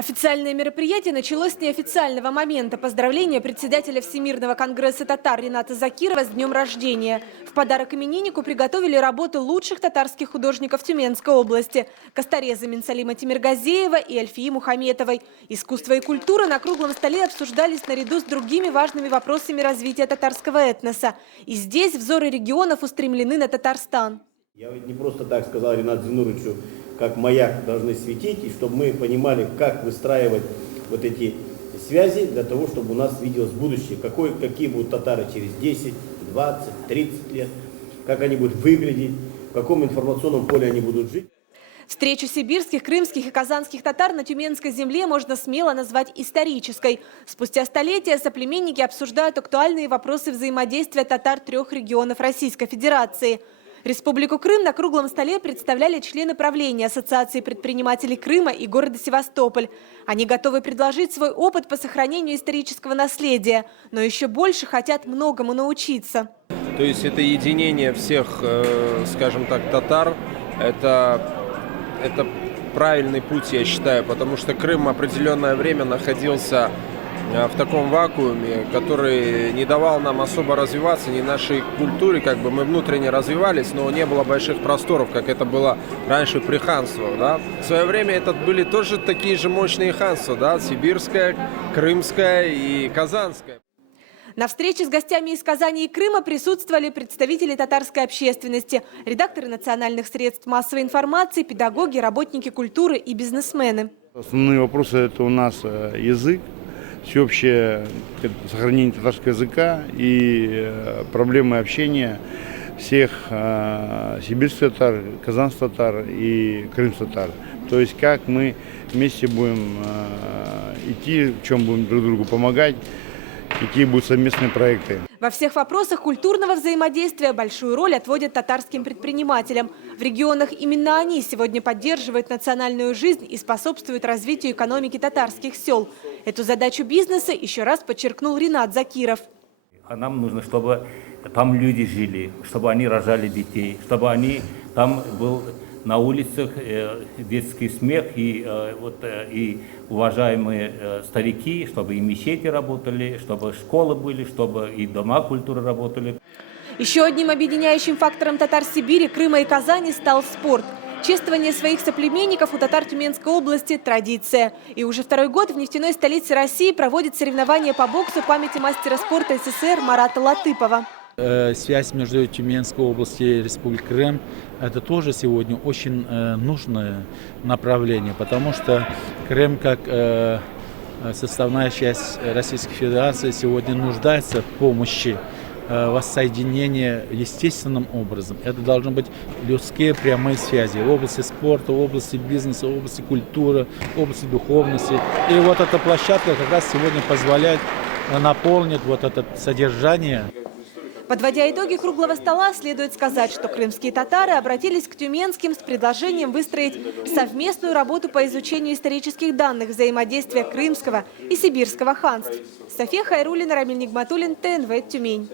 Официальное мероприятие началось с неофициального момента поздравления председателя Всемирного конгресса татар Рината Закирова с днем рождения. В подарок имениннику приготовили работы лучших татарских художников Тюменской области – Костореза Минсалима Тимиргазеева и Альфии Мухаметовой. Искусство и культура на круглом столе обсуждались наряду с другими важными вопросами развития татарского этноса. И здесь взоры регионов устремлены на Татарстан. Я ведь не просто так сказал Ринату Зинуровичу, как маяк должны светить, и чтобы мы понимали, как выстраивать вот эти связи для того, чтобы у нас виделось будущее, какие будут татары через 10, 20, 30 лет, как они будут выглядеть, в каком информационном поле они будут жить. Встречу сибирских, крымских и казанских татар на Тюменской земле можно смело назвать исторической. Спустя столетия соплеменники обсуждают актуальные вопросы взаимодействия татар трех регионов Российской Федерации. Республику Крым на круглом столе представляли члены правления Ассоциации предпринимателей Крыма и города Севастополь. Они готовы предложить свой опыт по сохранению исторического наследия, но еще больше хотят многому научиться. То есть это единение всех, скажем так, татар, это правильный путь, я считаю, потому что Крым определенное время находился в таком вакууме, который не давал нам особо развиваться, ни нашей культуре, как бы мы внутренне развивались, но не было больших просторов, как это было раньше при ханствах. Да? В свое время это были тоже такие же мощные ханства, да? Сибирское, Крымское и Казанское. На встрече с гостями из Казани и Крыма присутствовали представители татарской общественности, редакторы национальных средств массовой информации, педагоги, работники культуры и бизнесмены. Основные вопросы – это у нас язык, всеобщее сохранение татарского языка и проблемы общения всех сибирских татар, казанских татар и крымских татар. То есть как мы вместе будем идти, в чем будем друг другу помогать, какие будут совместные проекты. Во всех вопросах культурного взаимодействия большую роль отводят татарским предпринимателям. В регионах именно они сегодня поддерживают национальную жизнь и способствуют развитию экономики татарских сел. Эту задачу бизнеса еще раз подчеркнул Ринат Закиров. А нам нужно, чтобы там люди жили, чтобы они рожали детей, чтобы там был на улицах детский смех и уважаемые старики, чтобы и мечети работали, чтобы школы были, чтобы и дома культуры работали. Еще одним объединяющим фактором татар Сибири, Крыма и Казани стал спорт. Чествование своих соплеменников у татар Тюменской области – традиция. И уже второй год в нефтяной столице России проводят соревнования по боксу памяти мастера спорта СССР Марата Латыпова. Связь между Тюменской областью и Республикой Крым – это тоже сегодня очень нужное направление, потому что Крым, как составная часть Российской Федерации, сегодня нуждается в помощи воссоединения естественным образом. Это должны быть людские прямые связи в области спорта, в области бизнеса, в области культуры, в области духовности. И вот эта площадка как раз сегодня позволяет наполнить вот это содержание. Подводя итоги круглого стола, следует сказать, что крымские татары обратились к тюменским с предложением выстроить совместную работу по изучению исторических данных взаимодействия крымского и сибирского ханств. София Хайруллина, Рамиль Нигматуллин, ТНВ, Тюмень.